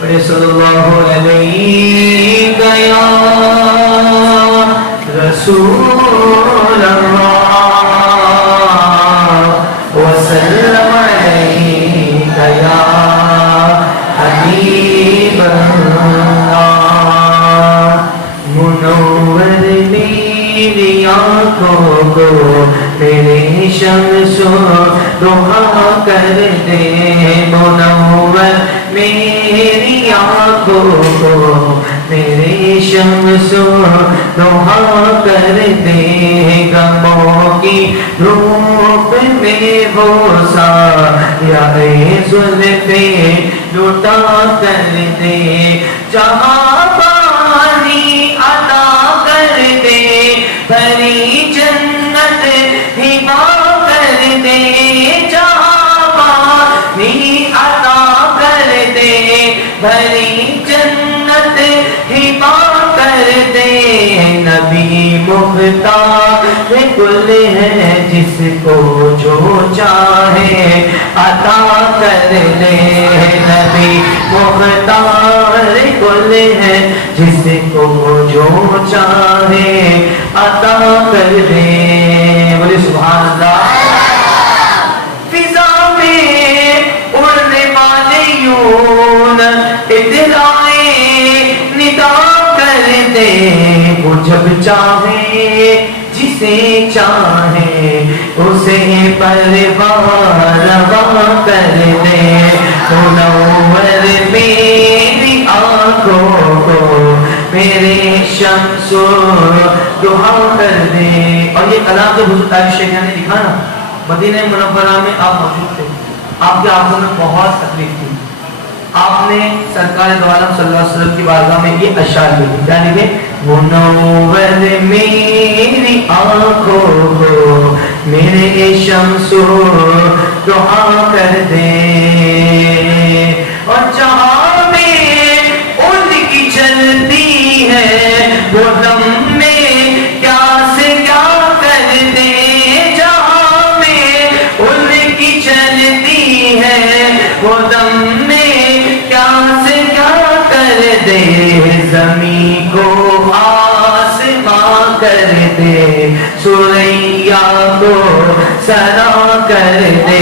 صلی اللہ علیہ یا رسول اللہ وسلم علیہ یا حبیب اللہ منور میری آنکھوں کو میرے شمس و ضحا کر دے منور میری آنکھوں کو میرے شمس و ضحا کر دے غموں کی دھوپ میں وہ سایہ زلفے لٹا کر دے جہاں پانی عطا کر دے بھری جنت ہبا کر دے جہاں پانی عطا کر دے بھری جنت ہبا کر دے نبی مختار کل ہے جس کو جو چاہے عطا کر دے نبی مختار کل ہے جس کو جو چاہے عطا کر دے بولے سبحان اللہ فضا میں اڑنے والے یون ابتدائیں ندا کر دے وہ جب چاہے جسے چاہے اسے پروان روا کر دے منور میری آنکھوں کو میرے شمس و ضحا کر دے اور یہ کلام جو حضرت عائشہ نے لکھا نا مدینہ منورہ میں آپ موجود تھے آپ کے آنکھوں میں بہت تکلیف تھی آپ نے سرکار دو عالم صلی اللہ علیہ وسلم کی بارگاہ میں یہ اشعار لکھے کیا لکھے منور میری آنکھوں کو میرے شمس و ضحا کر دے اور جہاں میں ان کی چلتی ہے وہ دم میں کیا سے کیا کر دے جہاں میں ان کی چلتی ہے وہ دم میں کیا سے کیا کر دے زمین کو آسماں کر دے سوریا کو سرا کر دے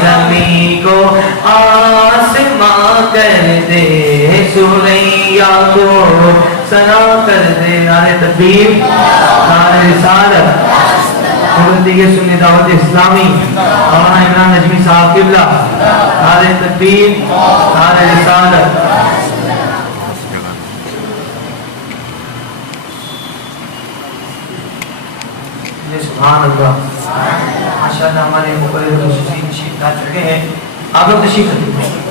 زمین کو آسماں کر دے سوریا کو سرا کر دے نعرہ تکبیر نعرہ رسالت حضرت یہ سنی دعوت اسلامی مولانا عمران نجمی صاحب قبلہ نعرہ تکبیر نعرہ رسالت سبحان اللہ ماشاءاللہ ہمارے مقرر خصوصی تشریف لا چکے ہیں آپ لوگ تشریف رکھیں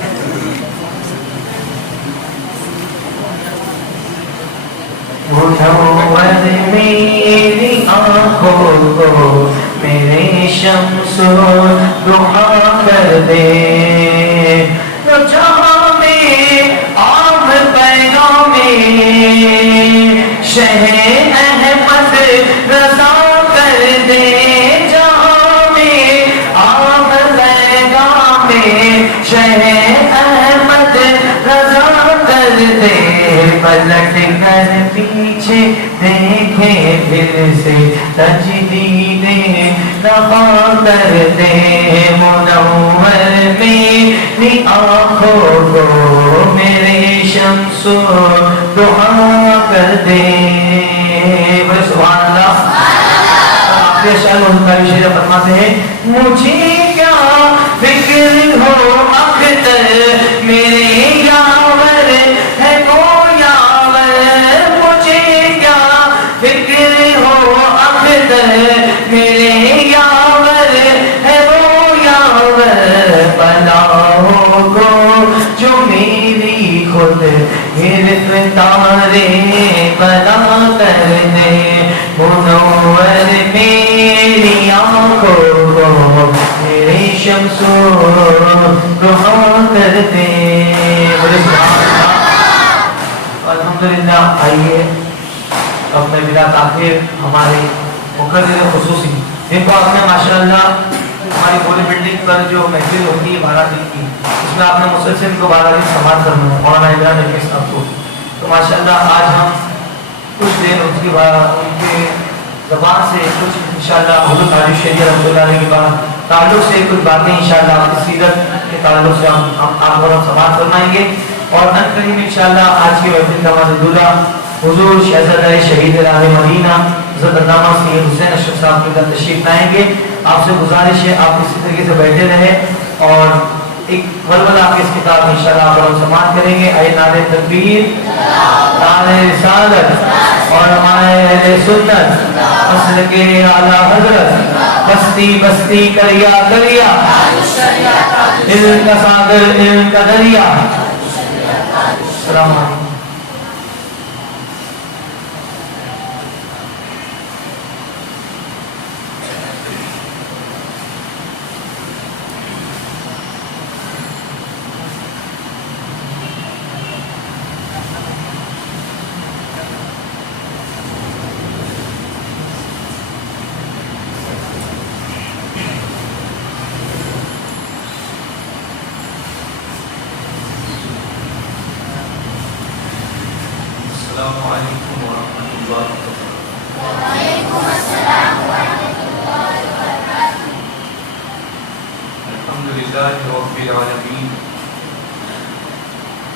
منور میری آنکھوں کو میرے شمس و ضحا کر دے تو جہاں میں عام پیغام میں شہ احمد رضا کر دے جہاں میں عام پیغام میں شہ احمد رضا کر دے پلٹ کر پیچھے دیکھے پھر سے تجدید نفا کر دے منور میری آنکھوں کو میرے شمس و ضحا کر دے بولے سبحان اللہ آخری شعر مذکر شیرہ فرماتے ہیں مجھے کیا فکر ہو اختر میرے یاور ہے وہ میرے یاور ہے وہ یاور بلاؤں کو جو میری خود گرفتارے بلا کر دے منور میری آنکھوں کو میرے شمس و ضحا کر دے الحمدللہ آئیے اپنے بلا تاخیر ہمارے مقرر خصوصی جن کو آپ نے ماشاءاللہ ہماری پوری بلڈنگ اسٹیج پر جو محفل ہوتی ہے 12 دن کی، اس میں آپ نے مسلسل کو 12 دن سماعت کرنا ہے مولانا عمران نقوی صاحب کو. تو ماشاءاللہ آج ہم کچھ دیر ان کے زبان سے کچھ انشاءاللہ حضرت حاجی شریعہ رحمۃ اللہ علیہ کے بعد تعلق سے کچھ باتیں انشاءاللہ آپ کی سیرت کے تعلق سے ہم آپ اور سماعت فرمائیں گے. اور ان قریب انشاءاللہ آج کی محفل کا مزدورہ حضور شہزادہ شہید راہ مدینہ حضرت علامہ سید حسین اشرف صاحب کے گھر تشریف لائیں گے. آپ سے گزارش ہے آپ اسی طریقے سے بیٹھے رہیں اور ایک ولولہ آپ اس کتاب میں انشاءاللہ آپ اور سماعت کریں گے. آئے نعرہ تکبیر، نعرہ رسالت اور ہمارے اہل سنت مسلک اعلیٰ حضرت بستی بستی کریا کریا علم کا ساگر علم کا دریا. السلام علیکم. السلام علیکم ورحمۃ اللہ وبرکاتہ. وعلیکم السلام ورحمۃ اللہ وبرکاتہ. الحمد للہ رب العالمین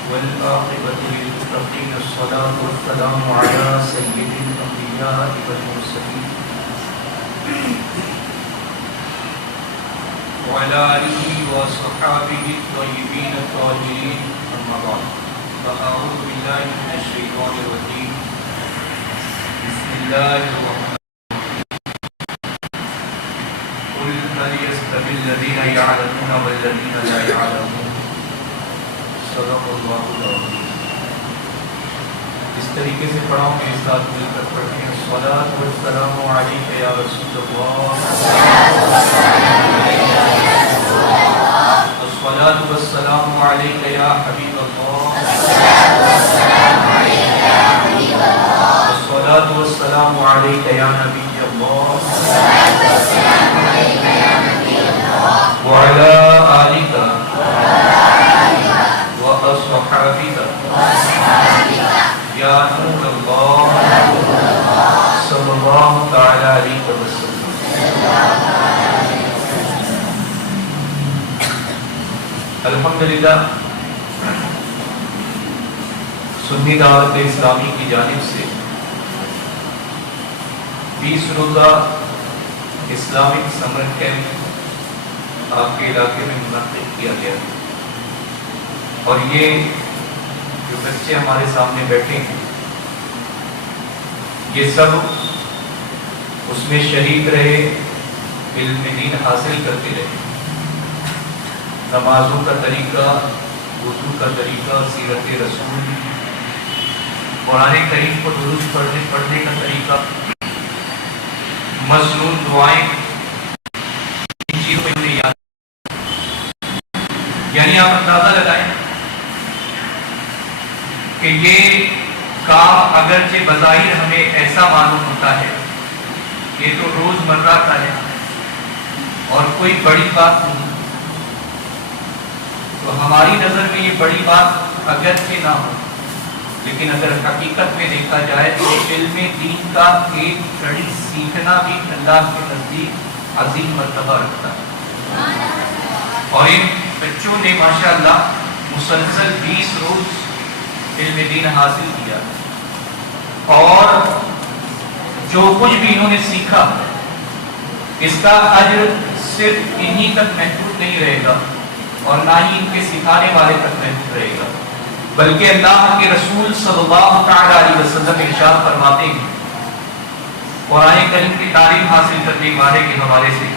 والعاقبۃ للمتقین الصلاۃ والسلام علی سید الانبیاء والمرسلین وعلی آلہ وصحبہ الطیبین الطاہرین. اما بعد فأعوذ بالله من الشيطان الرجيم. بسم الله الرحمن الرحيم. قل هل يستوي الذين يعلمون والذين لا يعلمون. صدق الله العظيم. اس طریقے سے پڑھاؤں میرے ساتھ مل کر پڑھتے ہیں. الصلاۃ والسلام علیک یا رسول اللہ. الصلاۃ والسلام علیک یا حبیب اللہ. الصلاۃ والسلام علیک یا نبی اللہ وعلی آلک واصحابک یا نور اللہ صلی اللہ تعالی علیہ وسلم. الحمدللہ سنی دعوت اسلامی کی جانب سے 20 روزہ اسلامک سمر کیمپ آپ کے علاقے میں منعقد کیا گیا اور یہ جو بچے ہمارے سامنے بیٹھے ہیں یہ سب اس میں شریک رہے، علم دین حاصل کرتے رہے. نمازوں کا طریقہ، وضو کا طریقہ، سیرت رسول، قرآن کریم کو درست پڑھنے کا طریقہ، مضمون دعائیں، ان چیزوں میں انہیں یاد. یعنی آپ اندازہ لگائیں کہ یہ کام اگرچہ بظاہر ہمیں ایسا معلوم ہوتا ہے یہ تو روز مرہ کا ہے اور کوئی بڑی بات نہیں، تو ہماری نظر میں یہ بڑی بات اگرچہ نہ ہو، لیکن اگر حقیقت میں دیکھا جائے تو علم دین کا ایک گھڑی سیکھنا بھی اللہ کے نزدیک عظیم مرتبہ رکھتا ہے. اور ان بچوں نے ماشاءاللہ مسلسل 20 روز علم دین حاصل کیا اور جو کچھ بھی انہوں نے سیکھا اس کا اجر صرف انہی تک محدود نہیں رہے گا اور نہ ہی ان کے سکھانے والے تک محدود رہے گا، بلکہ اللہ کے رسول صلی اللہ تعالی علیہ وسلم ارشاد فرماتے ہیں قرآن کریم کی تعلیم حاصل کرنے والے کے حوالے سے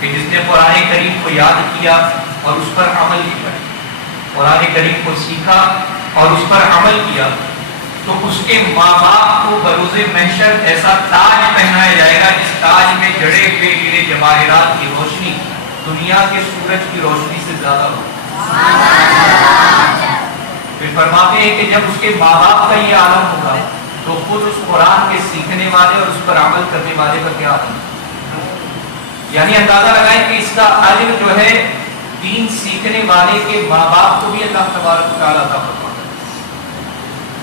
کہ جس نے قرآن کریم کو یاد کیا اور اس پر عمل کیا، قرآن کریم کو سیکھا اور اس پر عمل کیا، تو اس کے ماں باپ کو بروز محشر ایسا تاج پہنایا جائے گا جس تاج میں جڑے ہوئے ہیرے جواہرات کی روشنی دنیا کے سورج کی روشنی سے زیادہ ہو. پھر فرماتے ہیں کہ جب اس کے ماں باپ کا یہ عالم ہوگا تو خود اس قرآن کے سیکھنے والے اور اس پر عمل کرنے والے کا کیا عالم. یعنی اندازہ لگائیں کہ اس کا اجر جو ہے دین سیکھنے والے کے ماں باپ کو بھی اللہ تبارک و تعالیٰ عطا فرماتا ہے۔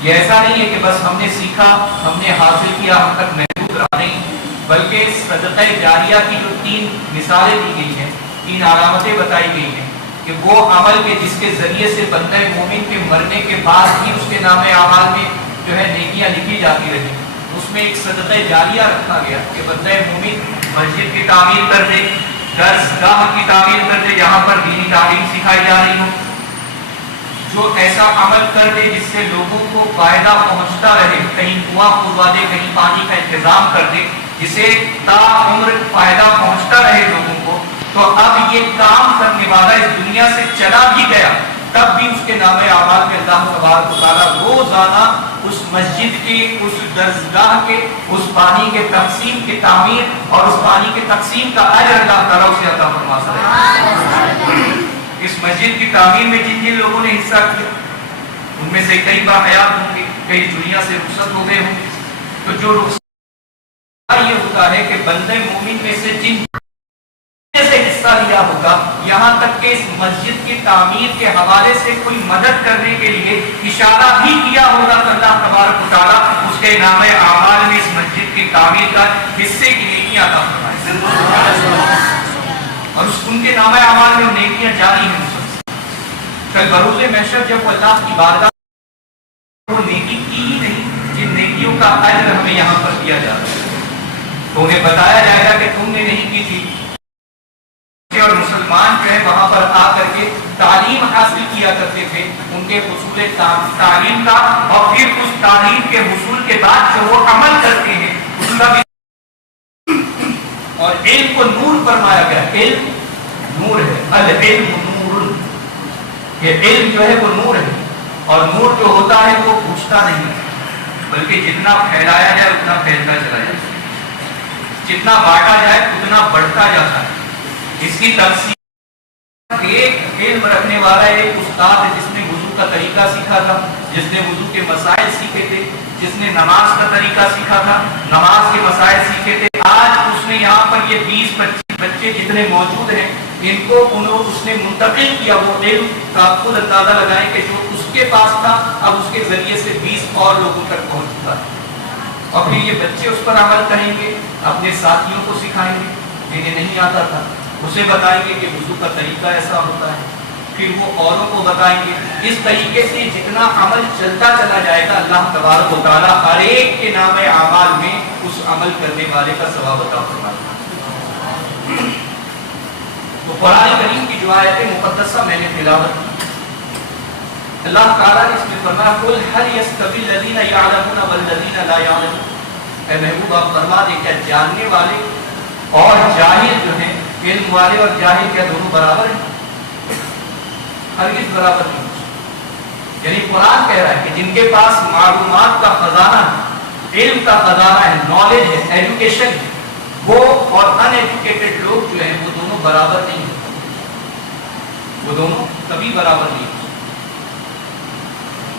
یہ ایسا نہیں ہے کہ بس ہم نے سیکھا، ہم نے حاصل کیا، ہم تک محدود رہا، نہیں، بلکہ صدقہ جاریہ کی جو 3 مثالیں دی گئی ہیں، 3 علامتیں بتائی گئی ہیں کہ وہ عمل کے جس کے ذریعے سے بندہ مومن کے مرنے کے بعد بھی اس کے نام اعمال میں جو ہے نیکیاں لکھی جاتی رہی، اس میں ایک صدقہ جاریہ رکھا گیا کہ بندہ مومن مسجد کی تعمیر کر دے، درسگاہ کی تعمیر کر دے جہاں پر دینی تعلیم سکھائی جا رہی ہو، جو ایسا عمل کر دے جس سے لوگوں کو فائدہ پہنچتا رہے، کہیں کنواں کھدوا دے، کہیں پانی کا انتظام کر دے جسے تا عمر فائدہ پہنچتا رہے لوگوں کو، تو اب یہ کام کرنے والا اس دنیا سے چلا بھی گیا تب بھی اس کے نام اعمال میں اللہ تبارک و تعالیٰ روزانہ اس مسجد کی، اس درسگاہ کے، اس پانی کے تقسیم کی تعمیر اور اس پانی کے تقسیم کا اجر اللہ تعالیٰ اسے عطا فرما سکے۔ اس مسجد کی تعمیر میں جن جن لوگوں نے حصہ کیا ان میں سے کئی باحیات ہوں گے، کئی دنیا سے رخصت ہو گئے ہوں گے، تو جو رخصت یہ ہوتا ہے کہ بندے مومن میں سے جن سے حصہ لیا ہوگا، یہاں تک کہ اس مسجد کی تعمیر کے حوالے سے کوئی مدد کرنے کے لیے اشارہ بھی کیا ہوگا تو اللہ تبارک و تعالیٰ اس کے نام اعمال میں اس مسجد کی تعمیر کا حصے کی نیکیاں عطا فرمائے، اور ان کے نام اعمال میں نیکیاں جاری ہیں۔ کل بروز محشر جب وہ اللہ کی بارگاہ وہ نیکی کی ہی نہیں جن نیکیوں کا اجر ہمیں یہاں پر دیا جا رہا ہے، تو انہیں بتایا جائے گا کہ تم نے نہیں کی تھی، اور مسلمان جو ہے وہاں پر آ کر کے تعلیم حاصل کیا کرتے تھے، ان کے حصول تعلیم کا، اور پھر اس تعلیم کے حصول کے بعد جو وہ عمل کرتے ہیں اس کا بھی، اور علم کو نور فرمایا گیا، علم نور ہے، العلم نور، یہ علم جو ہے وہ نور ہے، اور نور جو ہوتا ہے وہ بجھتا نہیں بلکہ جتنا پھیلایا جائے اتنا پھیلتا چلا جائے، جتنا بانٹا جائے اتنا بڑھتا جاتا ہے۔ اس کی تقسیم ایک علم رکھنے والا ایک استاد ہے جس نے وضو کا طریقہ سیکھا تھا، جس نے وضو کے مسائل سیکھے تھے، جس نے نماز کا طریقہ سیکھا تھا، نماز کے مسائل سیکھے تھے، آج اس نے یہاں پر یہ 20-25 بچے جتنے موجود ہیں ان کو اس نے منتقل کیا، وہ علم کا خود اندازہ لگائیں کہ جو اس کے پاس تھا اب اس کے ذریعے سے 20 اور لوگوں تک پہنچ چکا ہے، اور پھر یہ بچے اس پر عمل کریں گے، اپنے ساتھیوں کو سکھائیں گے، جنہیں نہیں آتا تھا اسے بتائیں گے کہ وضو کا طریقہ ایسا ہوتا ہے، پھر وہ اوروں کو بتائیں گے، اس طریقے سے جتنا عمل چلتا چلا جائے گا اللہ تبارک و تعالیٰ ہر ایک کے نام اعمال میں اس عمل کرنے والے کا ثواب عطا فرمائے گا۔ تو قرآن کریم کی جو آیت مقدسہ میں نے تلاوت کی، اللہ تعالیٰ نے اس میں فرمایا قل هل يستوي الذين يعلمون والذين لا يعلمون، اے محبوب آپ فرما دیں کیا جاننے والے اور جاہل جو ہیں، علم والے اور جاہل کیا دونوں برابر ہیں؟ ہرگز برابر نہیں۔ یعنی قرآن کہہ رہا ہے کہ جن کے پاس معلومات کا خزانہ ہے، علم کا خزانہ ہے، نالج ہے، ایجوکیشن ہے، وہ اور ان ایجوکیٹڈ لوگ جو ہیں وہ دونوں برابر نہیں ہیں، وہ دونوں کبھی برابر نہیں ہیں۔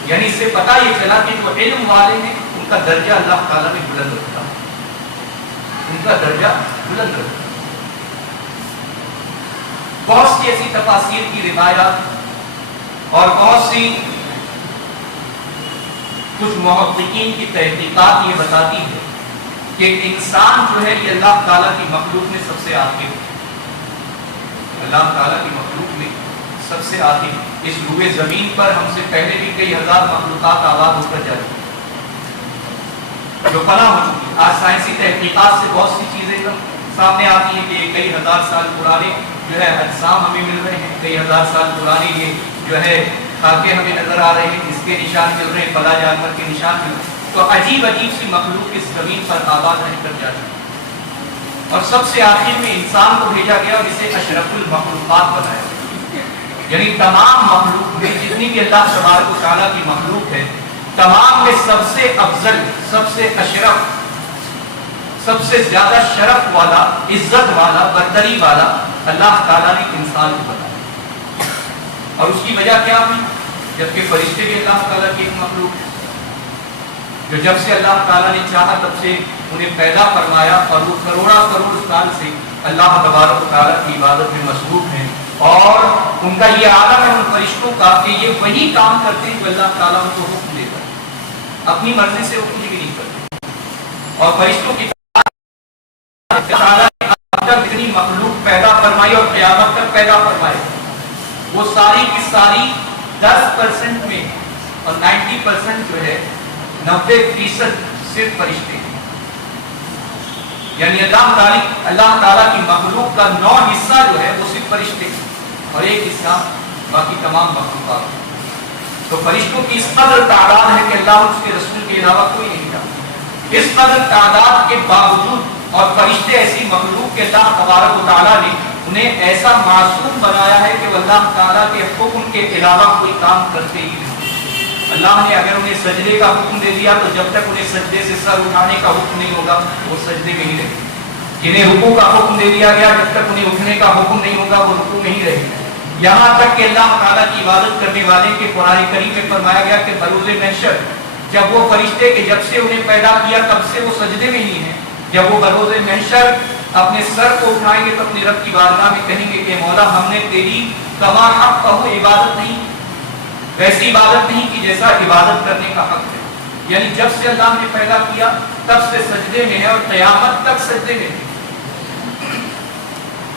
یعنی اس سے پتہ یہ چلا کہ جو علم والے ہیں ان کا درجہ اللہ تعالیٰ نے بلند رکھا، ان کا درجہ بلند رکھا۔ بہت سی ایسی تفاسیر کی روایات اور بہت سی کچھ محققین کی تحقیقات یہ بتاتی ہے کہ انسان جو ہے یہ اللہ تعالیٰ کی مخلوق میں سب سے آخر ہے، اللہ تعالیٰ کی مخلوق میں سب سے آخر۔ اس روئے زمین پر ہم سے پہلے بھی کئی ہزار مخلوقات آباد ہو کر جاتی جو فنا ہو چکی، آج سائنسی تحقیقات سے بہت سی چیزیں سامنے آتی ہیں کہ کئی ہزار سال پرانے جو ہے اجسام ہمیں مل رہے ہیں، کئی ہزار سال پرانے یہ جو ہے خاکے ہمیں نظر آ رہے ہیں، اس کے نشان مل رہے ہیں، فلا جانور کے نشان مل رہے ہیں، تو عجیب عجیب سی مخلوق اس زمین پر آباد رہ کر جاتی ہے، اور سب سے آخر میں انسان کو بھیجا گیا اور اسے اشرف المخلوقات بنایا، یعنی تمام مخلوق میں جتنی بھی اللہ تبارک و تعالیٰ کی مخلوق ہے تمام میں سب سے افضل، سب سے اشرف، سب سے زیادہ شرف والا، عزت والا، برتری والا اللہ تعالیٰ نے انسان کو بنایا، اور اس کی وجہ کیا ہوئی؟ جبکہ فرشتے بھی اللہ تعالیٰ کی ایک مخلوق ہے، جو جب سے اللہ تعالیٰ نے چاہا تب سے انہیں پیدا فرمایا، اور وہ کروڑا کروڑ سال سے اللہ تبارک و تعالیٰ کی عبادت میں مصروف ہیں، اور ان کا یہ عالم ہے ان فرشتوں کا کہ یہ وہی کام کرتے ہیں جو اللہ تعالیٰ ان کو حکم دیتا ہے، اپنی مرضی سے وہ کچھ بھی نہیں کرتے۔ اور فرشتوں کی تعالیٰ نے اب تک اتنی مخلوق پیدا فرمائی اور قیامت تک پیدا فرمائی، وہ ساری کی ساری 10% میں، اور 90% جو ہے 90% صرف فرشتے ہیں، یعنی اللہ تعالیٰ کی مخلوق کا 9 حصہ جو ہے وہ صرف فرشتے ہیں اور 1 حصہ باقی تمام مخلوقات۔ تو فرشتوں کی اس قدر تعداد ہے کہ اللہ اور اس کے رسول کے علاوہ کوئی نہیں جانتا۔ اس قدر تعداد کے باوجود اور فرشتے ایسی مخلوق کے اللہ تبارک و تعالیٰ نے انہیں ایسا معصوم بنایا ہے کہ وہ اللہ تعالیٰ کے حکم کے علاوہ کوئی کام کرتے ہی نہیں۔ اللہ نے اگر انہیں سجدے کا حکم دے دیا تو جب تک انہیں سجدے سے سر اٹھانے کا حکم نہیں ہوگا وہ سجدے میں ہی رہے گے۔ جنہیں رکوع کا حکم دے دیا گیا جب تک انہیں اٹھنے کا حکم نہیں ہوگا وہ رکوع میں ہی رہے گا۔ یہاں تک کہ اللہ تعالیٰ کی عبادت کرنے والے کے قرآن کریم میں فرمایا گیا کہ بروز محشر جب وہ فرشتے کہ جب سے انہیں پیدا کیا تب سے وہ سجدے میں ہی ہیں، جب وہ بروز محشر اپنے سر کو اٹھائیں گے تو اپنے رب کی بارگاہ میں کہیں گے کہ مولا ہم نے تیری کما حق کہو عبادت نہیں، ویسی عبادت نہیں کی جیسا عبادت کرنے کا حق ہے۔ یعنی جب سے اللہ نے پیدا کیا تب سے سجدے میں ہے اور قیامت تک سجدے میں ہے۔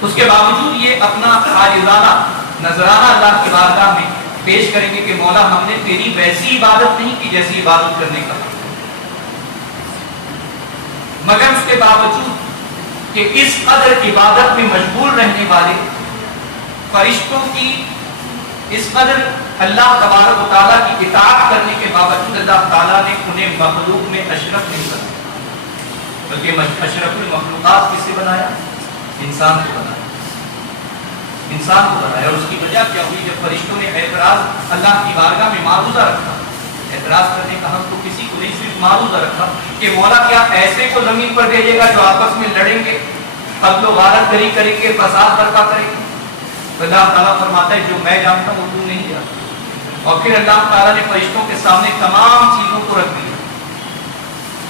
اس کے باوجود یہ اپنا عاجزانہ نذرانہ اللہ کی بارگاہ میں پیش کریں گے کہ مولا ہم نے تیری ویسی عبادت نہیں کی جیسی عبادت کرنے کا حق ہے۔ مگر اس کے باوجود کہ اس قدر عبادت میں مشغول رہنے والے فرشتوں کی اس قدر اللہ تبارک و تعالیٰ کی اطاعت کرنے کے باوجود اللہ تعالیٰ نے انہیں مخلوق میں اشرف نہیں بنایا، بلکہ اشرف المخلوقات کسے بنایا؟ انسان کو بنایا، انسان کو بنایا۔ اور اس کی وجہ کیا ہوئی؟ جب فرشتوں نے اعتراض اللہ کی بارگاہ میں معروضہ رکھا، اعتراض کرنے کا حق تو کسی کو نہیں، صرف معروضہ رکھا کہ مولا کیا ایسے کو زمین پر بھیجے گا جو آپس میں لڑیں گے، قتل و غارت گری کریں گے، فساد برپا کریں گے؟ اللہ تعالیٰ فرماتا ہے جو میں جانتا ہوں تو نہیں جانتا۔ اور پھر اللہ تعالیٰ نے فرشتوں کے سامنے تمام چیزوں کو رکھ دیا،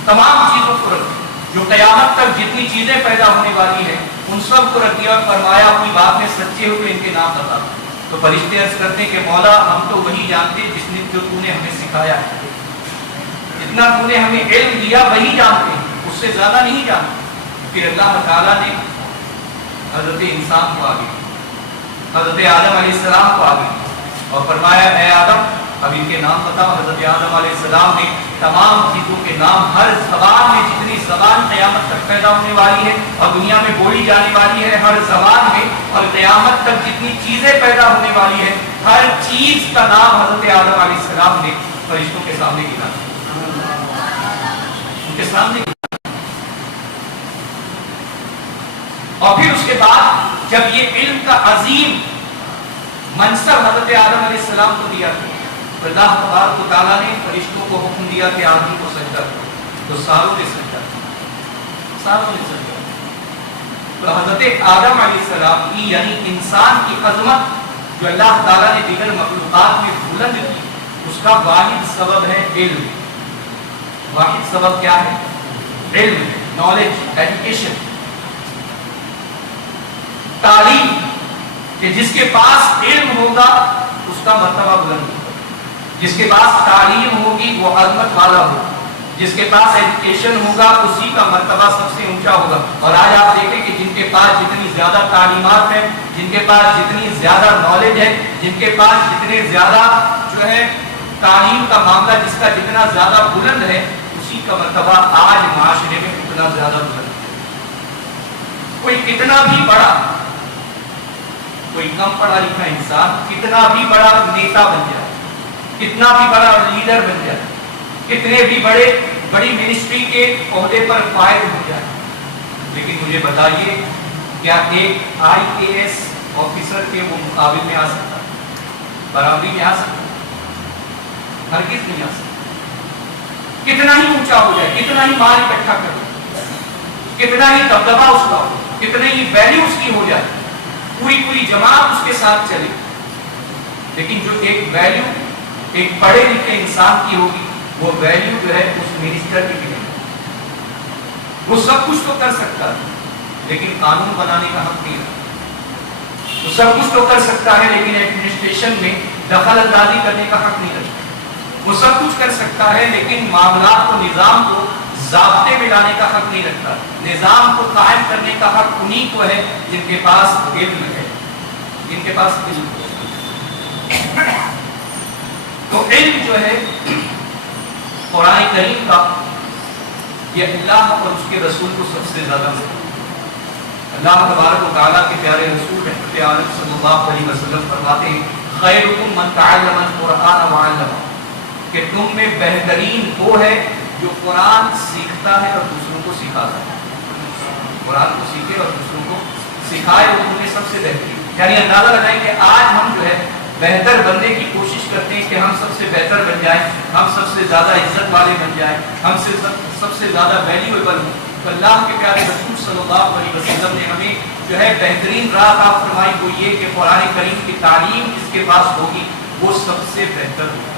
تمام چیزوں کو رکھ دیا، جو قیامت تک جتنی چیزیں پیدا ہونے والی ہیں ان سب کو رکھ دیا اور فرمایا اپنی بات میں سچے ہو تو ان کے نام بتا۔ تو فرشتے عرض کرتے ہیں کہ مولا ہم تو وہی جانتے جس نے جو تو نے ہمیں سکھایا ہے، جتنا تو نے ہمیں علم دیا وہی جانتے ہیں، اس سے زیادہ نہیں جانتے۔ پھر اللہ تعالیٰ نے حضرت انسان کو آگے، حضرت آدم علیہ السلام کو آگے اور فرمایا اے آدم اب ان کے نام بتاؤ۔ حضرت آدم علیہ السلام نے تمام چیزوں کے نام، ہر زبان میں جتنی زبان قیامت تک پیدا ہونے والی ہے اور دنیا میں بولی جانے والی ہے، ہر زبان میں اور قیامت تک جتنی چیزیں پیدا ہونے والی ہے ہر چیز کا نام حضرت آدم علیہ السلام نے فرشتوں کے سامنے گنا، ان کے سامنے گنا۔ اور پھر اس کے بعد جب یہ علم کا عظیم منصب حضرت آدم علیہ السلام کو دیا تھا تو اللہ تبارک و تعالیٰ نے فرشتوں کو حکم دیا کہ آدم کو سجدہ کرو، تو ساروں نے سجدہ کیا، ساروں نے سجدہ کیا۔ تو حضرت آدم علیہ السلام کی یعنی انسان کی عظمت جو اللہ تعالیٰ نے دیگر مخلوقات میں بلند کی اس کا واحد سبب ہے علم۔ واحد سبب کیا ہے؟ علم، نالج، ایجوکیشن، تعلیم، کہ جس کے پاس علم ہوگا اس کا مرتبہ بلند ہوگا، جس کے پاس تعلیم ہوگی وہ عظمت والا ہوگا، جس کے پاس ایجوکیشن ہوگا اسی کا مرتبہ سب سے اونچا ہوگا۔ اور آج آپ دیکھیں کہ جن کے پاس جتنی زیادہ تعلیمات ہیں، جن کے پاس جتنی زیادہ نالج ہے، جن کے پاس جتنے زیادہ جو ہے تعلیم کا معاملہ جس کا جتنا زیادہ بلند ہے اسی کا مرتبہ آج معاشرے میں اتنا زیادہ بلند ہے۔ کوئی کتنا بھی بڑا، کوئی کم پڑھا لکھا انسان کتنا بھی بڑا نیتا بن جائے، کتنا بھی بڑا لیڈر بن جائے، کتنے بھی بڑی منسٹری کے عہدے پر فائز ہو جائے، لیکن مجھے بتائیے کیا ایک IAS آفیسر کے وہ مقابل میں آ سکتا، برابری میں آ سکتا؟ ہرگز نہیں آ سکتا۔ کتنا ہی اونچا ہو جائے، کتنا ہی مال اکٹھا کر لے، کتنا ہی دبدبا اس کا ہو، کتنے ہی ویلیو اس کی ہو جائے، پوری جماعت اس کے ساتھ چلے، لیکن جو ایک ویلیو ایک پڑھے لکھے انسان کی ہوگی وہ ویلیو جو ہے اس منسٹر کی بھی نہیں۔ وہ سب کچھ تو کر سکتا ہے لیکن قانون بنانے کا حق نہیں رکھتا. وہ سب کچھ تو کر سکتا ہے لیکن ایڈمنسٹریشن میں دخل اندازی کرنے کا حق نہیں رکھتا. وہ سب کچھ کر سکتا ہے لیکن معاملات کو نظام کو ضابطے میں لانے کا حق نہیں رکھتا. نظام کو قائم کرنے کا حق انہی کو ہے جن کے پاس علم ہے، جن کے پاس علم ہے. تو علم جو ہے قرآن کریم کا یہ اللہ اور اس کے رسول کو سب سے زیادہ مطلوب. اللہ تبارک و تعالیٰ کے پیارے رسول رحمت عالم صلی اللہ علیہ وسلم فرماتے ہیں خیرکم من تعلم القرآن وعلمہ، کہ تم میں بہترین وہ ہے جو قرآن سیکھتا ہے اور دوسروں کو سکھاتا ہے. قرآن کو سیکھے اور دوسروں کو سکھائے، وہ تم میں سب سے بہترین. یعنی اندازہ لگائیں کہ آج ہم جو ہے بہتر بننے کی کوشش کرتے ہیں کہ ہم سب سے بہتر بن جائیں، ہم سب سے زیادہ عزت والے بن جائیں، ہم سب سے زیادہ ویلیویبل ہوں. تو اللہ کے پیارے رسول صلی اللہ علیہ وسلم نے ہمیں جو ہے بہترین راہ عطا فرمائی، وہ یہ کہ قرآن کریم کی تعلیم جس کے پاس ہوگی وہ سب سے بہتر ہوگا.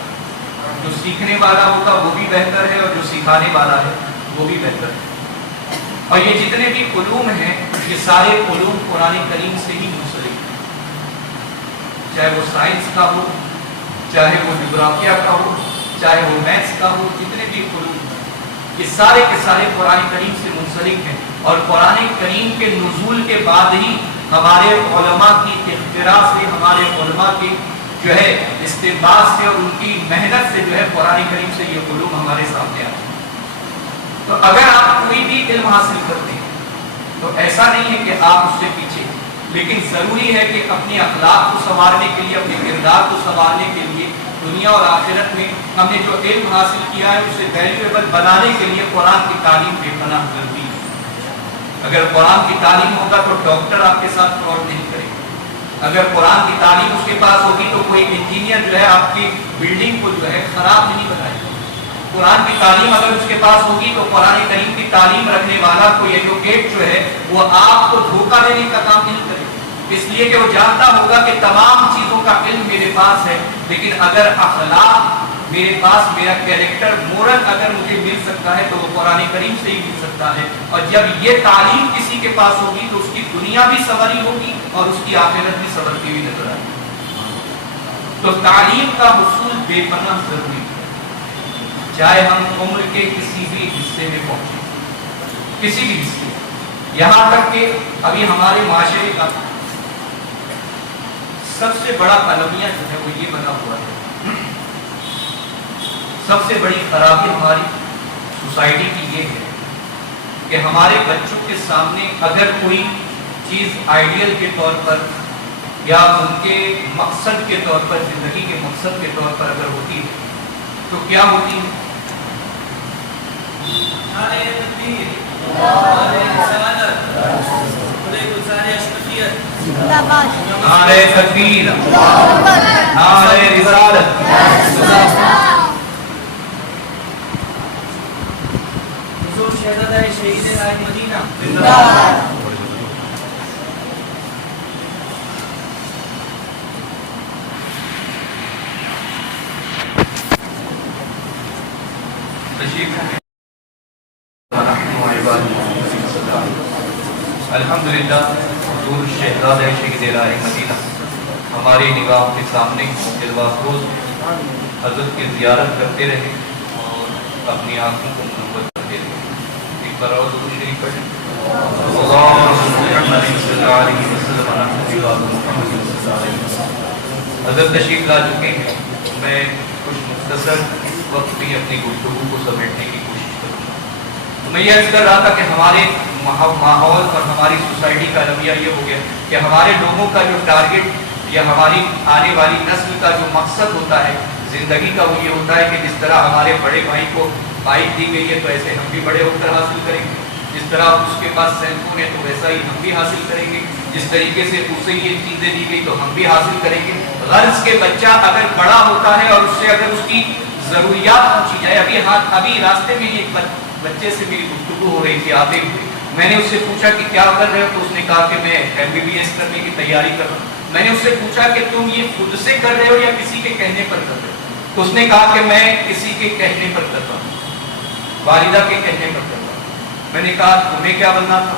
جو سیکھنے والا ہوگا وہ بھی بہتر ہے اور جو سکھانے والا ہے وہ بھی بہتر ہے. اور یہ جتنے بھی علوم ہیں یہ سارے علوم قرآن کریم سے ہی منسلک ہیں، چاہے وہ سائنس کا ہو، چاہے وہ جغرافیہ کا ہو، چاہے وہ میتھس کا ہو. جتنے بھی علوم ہیں یہ سارے کے سارے قرآن کریم سے منسلک ہیں. اور قرآن کریم کے نزول کے بعد ہی ہمارے علماء کی اختراع سے، ہمارے علماء کے جو ہے استنباط سے اور ان کی محنت سے جو ہے قرآن کریم سے یہ علوم ہمارے سامنے آتے ہیں. تو اگر آپ کوئی بھی علم حاصل کرتے ہیں تو ایسا نہیں ہے کہ آپ اس سے پیچھے ہیں، لیکن ضروری ہے کہ اپنے اخلاق کو سنوارنے کے لیے، اپنے کردار کو سنوارنے کے لیے دنیا اور آخرت میں ہم نے جو علم حاصل کیا ہے اسے ویلیویبل بنانے کے لیے قرآن کی تعلیم بے پناہ ضروری ہے. اگر قرآن کی تعلیم ہوگا تو ڈاکٹر آپ کے ساتھ فراڈ نہیں کرے گا. اگر قرآن کی تعلیم اس کے پاس ہوگی تو کوئی انجینئر جو ہے آپ کی بلڈنگ کو جو ہے خراب نہیں بنائے گا. قرآن کی تعلیم اگر اس کے پاس ہوگی تو قرآن کریم کی تعلیم رکھنے والا کوئی ایڈوکیٹ جو ہے وہ آپ کو دھوکہ دینے کا کام نہیں کرے گا، اس لیے کہ وہ جانتا ہوگا کہ تمام چیزوں کا علم میرے پاس ہے، لیکن اگر اخلاق میرے پاس، میرا کیریکٹر، مورل اگر مجھے مل سکتا ہے تو وہ قرآن کریم سے ہی مل سکتا ہے. اور جب یہ تعلیم کسی کے پاس ہوگی تو اس کی دنیا بھی سنوری ہوگی اور اس کی آخرت بھی سنورتی ہوئی نظر آئے گی. تو تعلیم کا حصول بے پناہ ضروری ہے، چاہے ہم عمر کے کسی بھی حصے میں پہنچے، کسی بھی حصے میں. یہاں تک کہ ابھی ہمارے معاشرے کا سب سے بڑا المیہ جو ہے وہ یہ بنا ہوا ہے، سب سے بڑی خرابی ہماری سوسائٹی کی یہ ہے کہ ہمارے بچوں کے سامنے اگر کوئی چیز آئیڈیل کے طور پر یا ان کے مقصد کے طور پر، زندگی کے مقصد کے طور پر اگر ہوتی ہے تو کیا ہوتی ہے؟ نعرہ تکبیر، نعرہ رسالت، نعرہ گزار اشرفیت، نعرہ تکبیر، نعرہ رسالت. حضور شہزادہ شہید راہ مدینہ الحمدللہ حضور شہزادہ شہید راہ مدینہ ہماری نگاہوں کے سامنے دلواز روز حضرت کی زیارت کرتے رہے اور اپنی آنکھوں کو منور کرتے رہے. ایک بار اور درود شریف پڑھیں. حضرت تشریف لا چکے ہیں. میں کچھ مختصر وقت بھی اپنی گفتگو کو سمیٹنے کی کوشش کروں گا. میں یہ عرض کر رہا تھا کہ ہمارے ماحول اور ہماری سوسائٹی کا رویہ یہ ہو گیا کہ ہمارے لوگوں کا جو ٹارگٹ یا ہماری آنے والی نسل کا جو مقصد ہوتا ہے زندگی کا وہ یہ ہوتا ہے کہ جس طرح ہمارے بڑے بھائی کو بائک دی گئی ہے تو ایسے ہم بھی بڑے ہو کر حاصل کریں گے، جس طرح اس کے پاس سیل فون ہے تو ویسا ہی ہم بھی حاصل کریں گے، جس طریقے سے اسے یہ چیزیں دی گئی تو ہم بھی حاصل کریں گے. غرض کے بچہ اگر بڑا ہوتا ہے اور اس سے اگر اس کی ضروریات پوچھی جائے، ابھی راستے میں ایک بچے سے میری گفتگو ہو رہی تھی آتے ہوئے، میں نے اس سے پوچھا کہ کیا کر رہے ہو تو اس نے کہا کہ میں MBBS کرنے کی تیاری کر رہا ہوں. میں نے اس سے پوچھا کہ تم یہ خود سے کر رہے ہو یا کسی کے کہنے پر کر رہے ہو؟ اس نے کہا کہ میں کسی کے کہنے پر کر رہا ہوں، والدہ کے کہنے پر کر رہا ہوں. میں نے کہا تمہیں کیا بننا تھا؟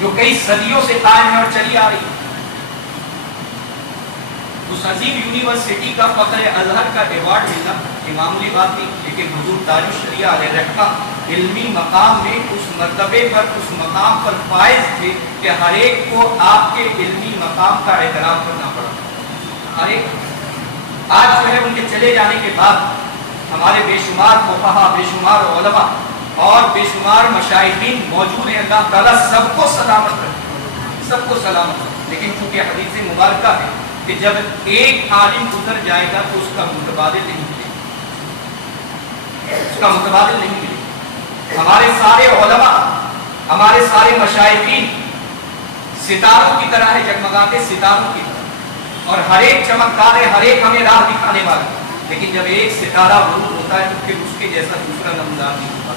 جو کئی صدیوں سے قائم ہے اور چلی آ رہی ہے. اس عظیم یونیورسٹی کا فخر ازہر کا ایوارڈ ملنا یہ معمولی بات نہیں، لیکن حضور تاج الشریعہ علیہ رحمہ علمی مقام میں اس مرتبے پر، اس مقام پر فائز تھے کہ ہر ایک کو آپ کے علمی مقام کا احترام کرنا پڑا. ہر ایک آج جو ہے ان کے چلے جانے کے بعد ہمارے بے شمار فقہا، بے شمار علماء اور بے شمار مشائخین موجود ہیں. اللہ تعالیٰ سب کو سلامت رکھے، سب کو سلامت رکھے. لیکن چونکہ حدیث مبارکہ ہے کہ جب ایک عالم گزر جائے گا تو اس کا متبادل نہیں ملے گا، اس کا متبادل نہیں ملے گا. ہمارے سارے علماء، ہمارے سارے مشائخین ستاروں کی طرح ہے، جگمگاتے ستاروں کی طرح، اور ہر ایک چمکدار ہے، ہر ایک ہمیں راہ دکھانے والا. لیکن جب ایک ستارہ غروب ہوتا ہے تو پھر اس کے جیسا دوسرا نمودار نہیں ہوتا.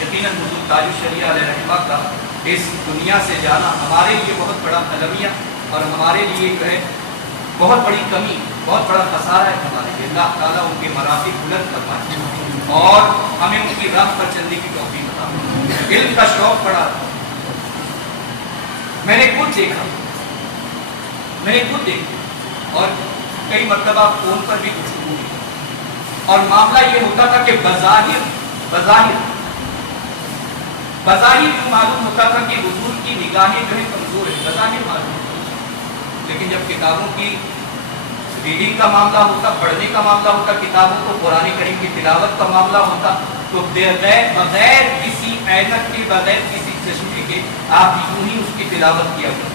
یقیناً حضور تاج الشریعہ علیہ رحمہ کا اس دنیا سے جانا ہمارے لیے بہت بڑا المیہ اور ہمارے لیے جو ہے بہت بڑی کمی، بہت بڑا خسارہ ہے ہمارے لیے. اللہ تعالیٰ ان کے مراتب بلند فرمائے اور ہمیں ان کی راہ پر چلنے کی توفیق عطا. علم کا شوق بڑا، میں نے خود دیکھا اور کئی مرتبہ فون پر بھی گفتگو ہوئی اور معاملہ یہ ہوتا تھا کہ بظاہر یہ معلوم ہوتا تھا کہ حضور کی نگاہیں جو ہے کمزور ہے، بظاہر معلوم ہوتا. لیکن جب کتابوں کی ریڈنگ کا معاملہ ہوتا، پڑھنے کا معاملہ ہوتا، کتابوں کو قرآن کریم کی تلاوت کا معاملہ ہوتا تو بغیر کسی اینک کے، بغیر کسی چشمے کے آپ یوں ہی اس کی تلاوت کیا کرتے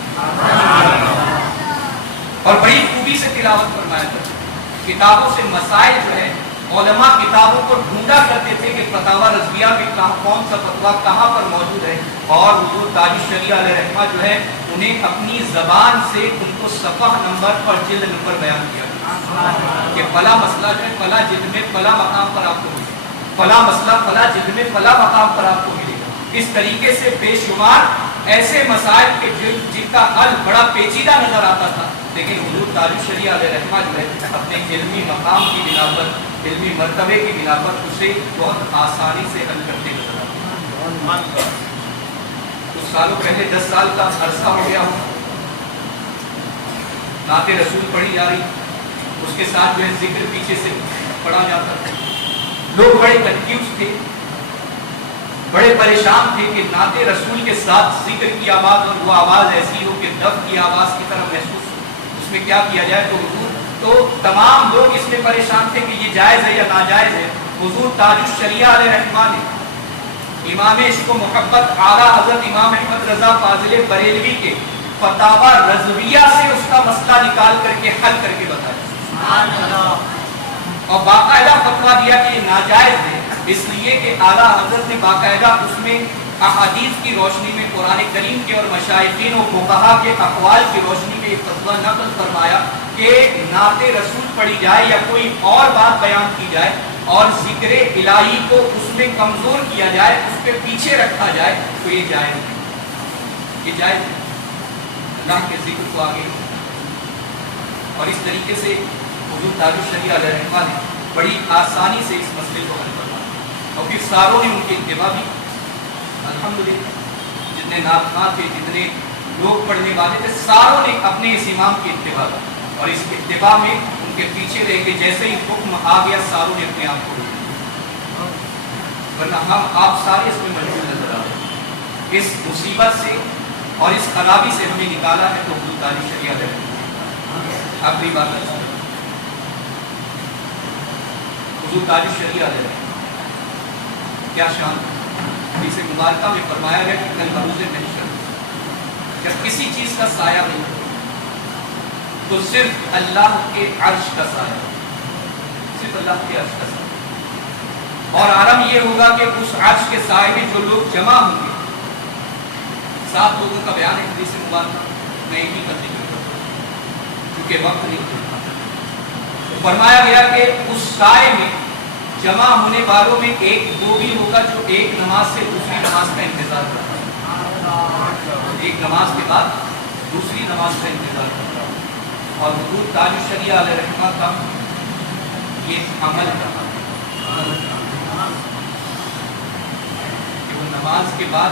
اور بڑی خوبی سے تلاوت فرمایا کرتے. کتابوں سے مسائل جو ہے علماء کتابوں کو ڈھونڈا کرتے تھے کہ فتاوی رضویہ میں کون سا فتویٰ کہاں پر موجود ہے، اور حضور تاج الشریعہ علیہ رحمہ جو ہے انہیں اپنی زبان سے ان کو صفحہ نمبر اور جلد نمبر بیان کیا کہ فلاں مسئلہ جو ہے فلاں جلد میں فلاں مقام پر آپ کو ملے گا، فلاں مسئلہ فلاں جلد میں فلاں مقام پر آپ کو ملے گا. اس طریقے سے بے شمار ایسے مسائل کے جن کا حل بڑا پیچیدہ نظر آتا تھا، لیکن حضور تاج الشریعہ علیہ رحمہ جو ہے اپنے علمی مقام کی بنا پر، علمی مرتبے کی بنا پر اسے بہت آسانی سے حل کرتے نظر آتے. کچھ سالوں پہلے 10 سال کا عرصہ ہو گیا ہو، نعت رسول پڑھی جا رہی، اس کے ساتھ جو ہے ذکر پیچھے سے پڑھا جاتا تھا. لوگ بڑے کنفیوز تھے، بڑے پریشان تھے کہ نعت رسول کے ساتھ ذکر کی آواز اور وہ آواز ایسی ہو کہ دف کی آواز کی طرح محسوس ہو، اس میں کیا کیا جائے. تو حضور تو تمام لوگ اس میں پریشان تھے کہ یہ جائز ہے یا ناجائز ہے. حضور تاج الشریعہ علیہ رحمہ نے امام عشق و محبت اعلیٰ حضرت امام احمد رضا فاضل بریلوی کے فتاوی رضویہ سے اس کا مسئلہ نکال کر کے حل کر کے بتایا اور باقاعدہ فتویٰ دیا کہ یہ ناجائز ہے، اس لیے کہ اعلیٰ حضرت نے باقاعدہ اس میں احادیث کی روشنی میں، قرآن کریم کے اور مشائخین و فقہا کے اقوال کی روشنی میں یہ فتویٰ نقل فرمایا کہ نعت رسول پڑھی جائے یا کوئی اور بات بیان کی جائے اور ذکر الہی کو اس میں کمزور کیا جائے، اس پہ پیچھے رکھا جائے تو یہ جائز ہے، یہ جائز ہے. اللہ کے ذکر کو آگے اور اس طریقے سے حضور تاج الشریعہ علیہ رحمہ نے بڑی آسانی سے اس مسئلے کو حل کروایا اور پھر ساروں نے ان کی اتباع بھی. الحمدللہ جتنے نابخواں تھے، جتنے لوگ پڑھنے والے تھے، ساروں نے اپنے اس امام کی اتباع کی اور اس اتباع میں ان کے پیچھے رہ کے جیسے ہی حکم آ گیا ساروں نے اپنے آپ کو، ورنہ ہم آپ سارے اس میں مجبور نظر آ رہے ہیں. اس مصیبت سے اور اس خرابی سے ہمیں نکالا ہے تو حضور تاج الشریعہ علیہ رحمہ. آخری بات ہے حضور تاج الشریعہ علیہ رحمہ کیا شان اس مبارکہ میں فرمایا گیا کہ کل بروز محشر جب کسی چیز کا سایہ نہیں تو صرف اللہ کے عرش کا سایہ، صرف اللہ کے عرش کا سایہ. اور عالم یہ ہوگا کہ اس عرش کے سائے میں جو لوگ جمع ہوں گے، 7 لوگوں کا بیان ہے حدیث مبارکہ میں ایک ہی کا ذکر کرتا ہوں کیونکہ وقت نہیں ہوتا. فرمایا گیا کہ اس سائے میں جمع ہونے والوں میں ایک وہ بھی ہوگا جو ایک نماز سے دوسری نماز کا انتظار کرتا ہے، ایک نماز کے بعد دوسری نماز کا انتظار کرتا ہے. اور حضور تاج الشریعہ علیہ رحمہ کا یہ عمل رہا کہ وہ نماز کے بعد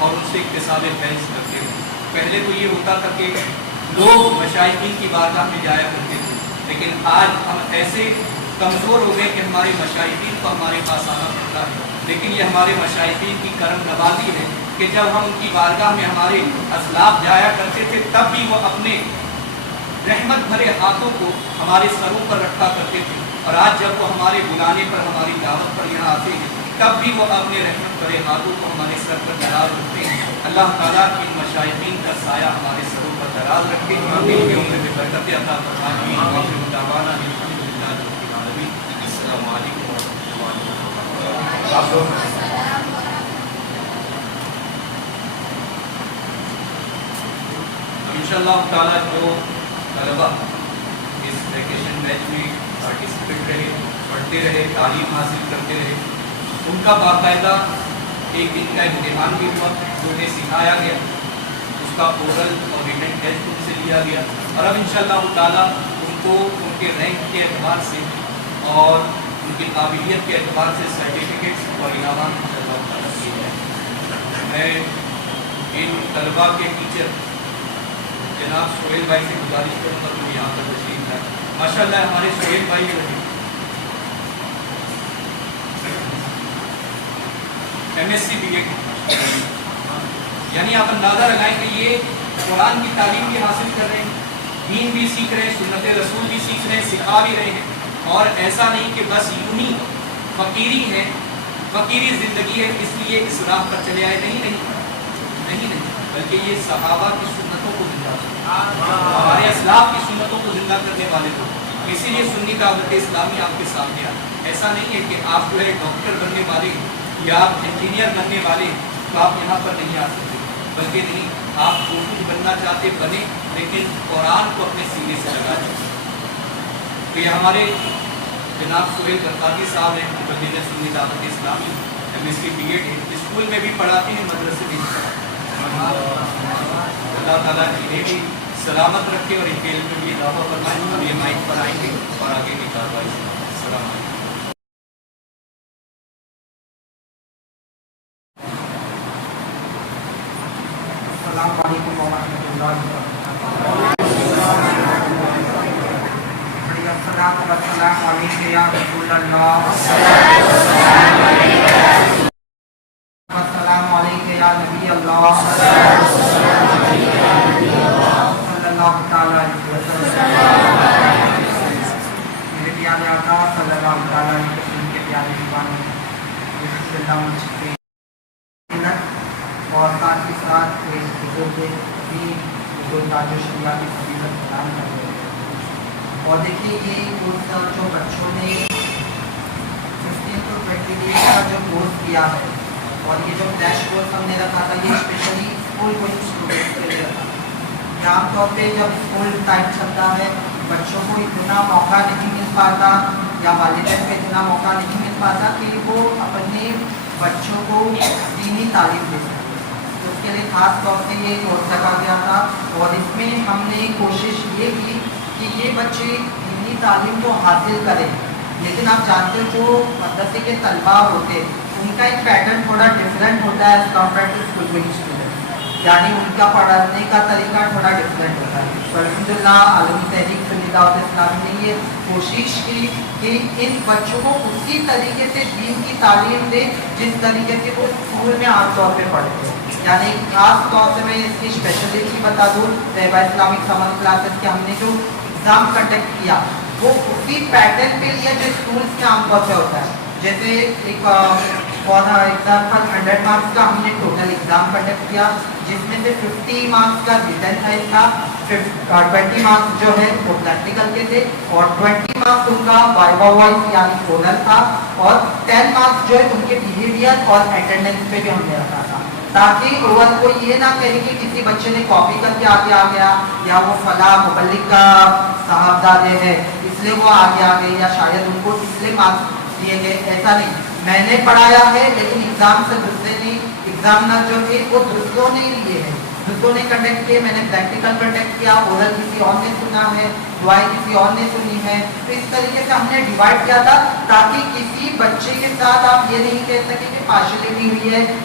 اور ان سے اکتساب فیض کرتے رہیں۔ پہلے تو یہ ہوتا تھا کہ لوگ مشائخین کی بارگاہ میں جایا کرتے تھے، لیکن آج ہم ایسے کمزور ہو گئے کہ ہمارے مشائخین کو ہمارے پاس آنا پڑتا ہے، لیکن یہ ہمارے مشائخین کی کرم نوازی ہے کہ جب ہم ان کی بارگاہ میں ہمارے اسلاف جایا کرتے تھے تب بھی وہ اپنے رحمت بھرے ہاتھوں کو ہمارے سروں پر رکھا کرتے تھے، اور آج جب وہ ہمارے بلانے پر ہماری دعوت پر یہاں آتے ہیں تب بھی وہ اپنے رحمت بھرے ہاتھوں کو ہمارے سر پر دراز رکھتے ہیں۔ اللہ تعالیٰ کی ان مشائخین کا سایہ ہمارے سروں پر دراز رکھے، ان کی عمر میں برکت عطا فرمائے۔ آخر دعوانا الحمدللہ رب العالمین۔ السلام علیکم ورحمۃ اللہ وبرکاتہ۔ انشاءاللہ تعالیٰ جو طلبہ اس ویکیشن بیچ میں پارٹیسپیٹ رہے، پڑھتے رہے، تعلیم حاصل کرتے رہے، ان کا باقاعدہ ایک دن کا امتحان بھی ہوا جو انہیں سکھایا گیا، اس کا اورل اور ریٹن ٹیسٹ ان سے لیا گیا، اور اب انشاءاللہ تعالیٰ ان کو ان کے رینک کے اعتبار سے اور ان کی قابلیت کے اعتبار سے سرٹیفکیٹس اور انعامات انشاءاللہ تعالیٰ دیے جائیں۔ میں ان طلباء کے ٹیچر جناب سہیل بھائی سے گزارش کروں گا کہ یہاں پر تشریف لائیں۔ ماشاء اللہ ہمارے سہیل بھائی جو ہیں MSc BA، یعنی آپ اندازہ لگائیں کہ یہ قرآن کی تعلیم بھی حاصل کر رہے ہیں، دین بھی سیکھ رہے ہیں، سنت رسول بھی سیکھ رہے ہیں، سکھا بھی رہے ہیں، اور ایسا نہیں کہ بس یوں ہی فقیری ہے، فقیری زندگی ہے اس لیے اس راہ پر چلے آئے، نہیں نہیں نہیں نہیں، بلکہ یہ صحابہ کی سنتوں کو زندہ ہمارے اسلاف کی سنتوں کو زندہ کرنے والے لوگ، اسی لیے سنی دعوت اسلامی آپ کے سامنے آ۔ ایسا نہیں ہے کہ آپ جو ہے ڈاکٹر بننے والے یا آپ انجینئر بننے والے تو آپ یہاں پر نہیں آ سکتے، بلکہ نہیں، آپ جو کچھ بننا چاہتے بنے، لیکن قرآن کو اپنے سینے سے لگا دیں۔ تو یہ ہمارے جناب سہیل برقاتی صاحب ہیں، مقدم سنی دعوت اسلامی، MSc BA ہے، اسکول میں بھی پڑھاتے ہیں، مدرسے میں بھی پڑھاتے ہیں۔ اللہ تعالیٰ انہیں بھی سلامت رکھے اور ان کے علم میں بھی اضافہ فرمائے۔ ہم یہ مائک پر آئیں گے اور آگے کی کارروائی سے السلام علیکم۔ السلام علیکم ورحمۃ اللہ وبرکاتہ۔ السلام علیکم یا رسول اللہ، السلام علیکم یا نبی اللہ صلی اللہ تعالیٰ علیہ وسلم۔ میرے پیارے آقا صلی اللہ تعالیٰ علیہ وسلم کے پیارے دیوانے اور ساتھ ہی ساتھ ایک بزرگ دین، بزرگ تاج شریعہ کی فضیلت بیان کر رہے ہیں۔ اور دیکھیے یہ کورس جو بچوں نے 15 to 20 days کا جو کورس کیا ہے، اور یہ جو فلیش کورس ہم نے رکھا تھا یہ اسپیشلی اسکول گوئنگ اسٹوڈنٹس کے لیے رکھا تھا۔ عام طور پہ جب اسکول ٹائم چلتا ہے بچوں کو اتنا موقع نہیں مل پاتا یا والدین کو اتنا موقع نہیں مل پاتا کہ وہ اپنے بچوں کو دینی تعلیم دے سکیں۔ اس کے لیے خاص طور سے یہ کورس رکھا گیا تھا، اور اس میں ہم نے کوشش یہ کی کہ یہ بچے دینی تعلیم تو حاصل کریں، لیکن آپ جانتے ہو جو مدرسے کے طلباء ہوتے ہیں ان کا ایک پیٹرن تھوڑا ڈفرینٹ ہوتا ہے as compared to school going student, یعنی ان کا پڑھانے کا طریقہ تھوڑا ڈفرینٹ ہوتا ہے۔ تو الحمدللہ عالمی تحریک سنی دعوت اسلامی نے یہ کوشش کی کہ ان بچوں کو اسی طریقے سے دین کی تعلیم دے جس طریقے سے وہ اسکول میں عام طور پہ پڑھتے ہیں، یعنی خاص طور سے میں اس کی اسپیشلٹی بتا دوں، طیبہ اسلامک سمر کلاسز کے ہم نے جو ایگزام کنڈکٹ کیا وہ اسی پیٹرن پہ لیا جو اسکولس میں عام طور پہ ہوتا ہے۔ جیسے ایک فار ایگزامپل 100 مارکس کا ہم نے ٹوٹل ایگزام کنڈکٹ کیا، جس میں سے 50 مارکس کا ریٹن ٹیسٹ تھا، 20 مارکس جو ہے وہ پریکٹیکل کے تھے، اور 20 مارکس ان کا وائوا وائس یعنی اورل تھا، اور 10 مارکس جو ہے ان کے بیہیویئر اور اٹینڈنس پہ بھی ہم نے رکھا تھا، تاکہ اوور کو یہ نہ کہے کہ کسی بچے نے کاپی کر کے آگے آ گیا یا وہ فلاں مبلغ کا صاحبزادے ہے اس لیے وہ آگے آ گئے یا شاید ان کو اس لیے مارکس دیے گئے، ایسا نہیں۔ میں نے پڑھایا ہے لیکن ایگزام سے دوسرے نے ایگزامنر جو تھے وہ دوسروں نے لیے ہیں، دوسروں نے کنڈکٹ کیے، میں نے پریکٹیکل کنڈکٹ کیا، اورل کسی اور نے سنا ہے، دعائیں کسی اور نے سنی ہے، تو اس طریقے سے ہم نے ڈیوائڈ کیا تھا تاکہ کسی بچے کے ساتھ آپ یہ نہیں کہہ سکیں کہ پارشلٹی ہوئی ہے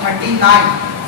39,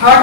3rd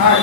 3rd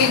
1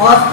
1st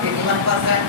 81%,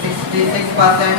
66%।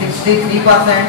63%।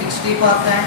60%।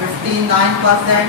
59%।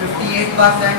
58%।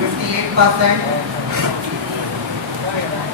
58%।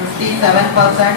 57%।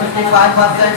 55%।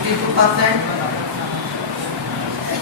52%।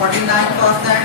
49%।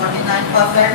49%।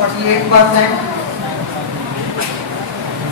48%।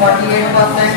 48%।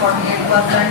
48%।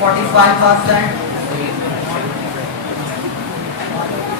45%।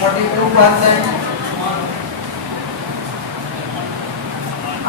42%।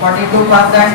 42%।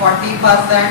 40%।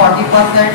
40%।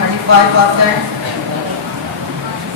35%।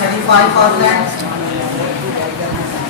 35%।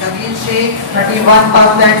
31%।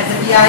SDI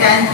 10th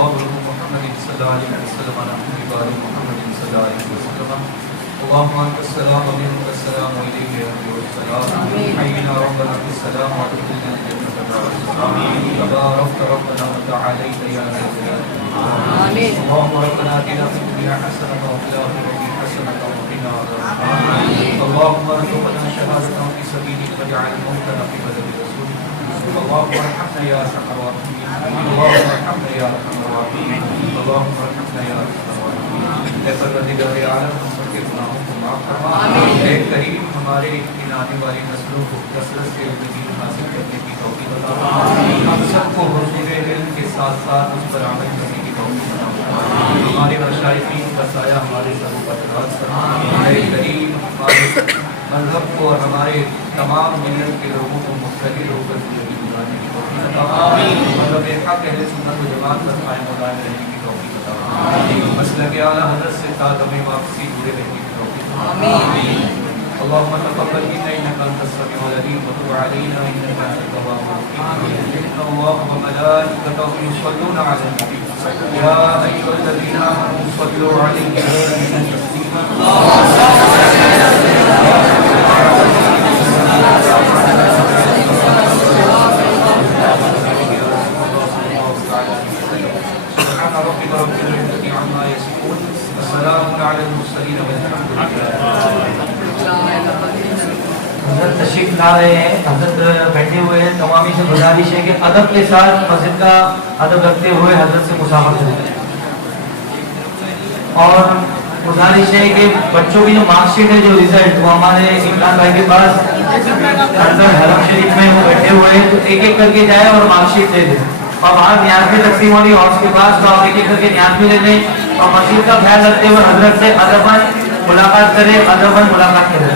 الله محمد صلى الله عليه وسلم ونحن ببارك محمد صلى الله عليه وسلم اللهم انت السلام ومنك السلام واليك يرجع السلام حينا ربنا بالسلام وادخلنا الجنه بالسلام تبارك ربنا وتعاليت يا ذا الجلال آمين. اللهم ربنا اتنا في الدنيا حسنه وفي الاخره حسنه وقنا عذاب النار اللهم ارزقنا شهاده في سبيلك واجعل موتنا في بلد رسولك اللهم ارحمنا يا ارحم الراحمين اللهم ارحمنا يا ارحم الراحمين اللهم ارحمنا يا ارحم الراحمين اے پروردگار عالم ہم سب کے گناہوں کو معاف فرما اے کریم ہمارے ان آنے والی نسلوں کو کثرت سے دین حاصل کرنے کی توفیق عطا فرما ہم سب کو حضور علم کے ساتھ ساتھ اس پر عمل کرنے کی توفیق عطا فرما ہمارے مشائخین کا سایہ ہمارے سروں پر دراز فرما اے کریم ہمارے مذہب کو اور ہمارے تمام ملت کے لوگوں کو مختلف ہو کر زندگی گزارنے کی توفیق عطا فرما مذہب حق اہل سنت و جماعت پر قائم و دائم رہنے کی توفیق عطا فرما مسلک اعلیٰ حضرت سے تعلق واپسی جڑے رہنے کی توفیق عطا فرما اللهم تقبل منا انك انت السميع العليم وتب علينا انك انت التواب الرحيم ان الله وملائكته يصلون على النبي يا ايها الذين امنوا صلوا عليه وسلموا تسليما اللهم سبحان ربك رب العزة عما يصفون وسلام على المرسلين والحمد لله حضرت تشریف لا رہے ہیں، حضرت بیٹھے ہوئے ہیں، تمامی سے گزارش ہے کہ ادب کے ساتھ مسجد کا ادب رکھتے ہوئے حضرت سے مسافہ کریں اور گزارش ہے کہ بچوں کی جو مارک شیٹ ہے، جو ریزلٹ، وہ ہمارے عمران بھائی کے پاس اندر حرم شریف میں وہ بیٹھے ہوئے ہیں، تو ایک ایک کر کے جائے اور مارک شیٹ دے دیں اور باہر نیاز بھی تقسیم ہو رہی ہے ہاؤس کے پاس، تو آپ ایک ایک کر کے نیاز بھی لے لیں اور مسجد کا خیال رکھتے ہوئے حضرت سے ادباً ملاقات کریں، ادباً ملاقات کریں.